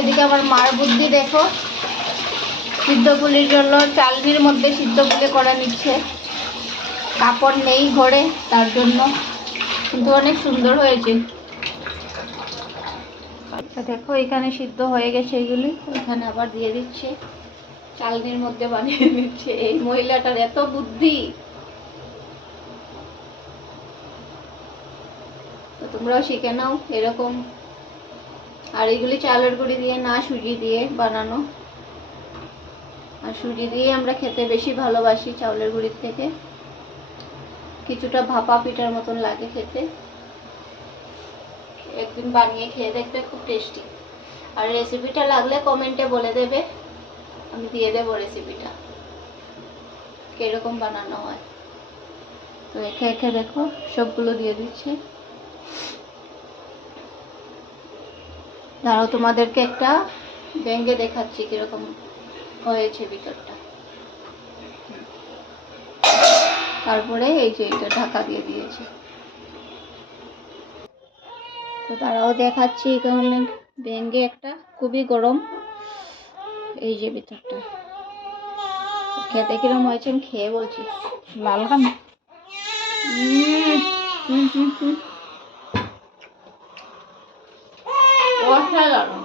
এদিকে আমার মার বুদ্ধি দেখো, সিদ্ধ পুলির জন্য চালনির মধ্যে সিদ্ধ পুলি করা নিচ্ছে। কাপড় নেই ঘরে তার জন্য, কিন্তু অনেক সুন্দর হয়েছে। দেখো এখানে সিদ্ধ হয়ে গেছে, এগুলি এখানে আবার দিয়ে দিচ্ছে, চালনির মধ্যে বানিয়ে দিচ্ছে। এই মহিলাটার এত বুদ্ধি, তো তোমরাও শিখে নাও এরকম। আর এগুলি চালের গুঁড়ি দিয়ে না, সুজি দিয়ে বানানো। আর সুজি দিয়ে আমরা খেতে বেশি ভালোবাসি চাউলের গুঁড়ির থেকে, কিছুটা ভাপা পিঠার মতন লাগে খেতে। একদিন বানিয়ে খেয়ে দেখবে, খুব টেস্টি। আর রেসিপিটা লাগলে কমেন্টে বলে দেবে, আমি দিয়ে দেবো রেসিপিটা কিরকম বানানো হয়। তো একে একে দেখো সবগুলো দিয়ে দিচ্ছে। দাঁড়াও তোমাদেরকে একটা ভেঙে দেখাচ্ছি কিরকম হয়েছে ভিতরটা। তারপরে এই যে এটা ঢাকা দিয়ে দিয়েছে। তো তারাও দেখাচ্ছি এখানে ভেঙে একটা, খুবই গরম। এই যে ভিতরটা খেতে কিরকম হয়েছে আমি খেয়ে বলছি। লাল কাম অসাধারণ।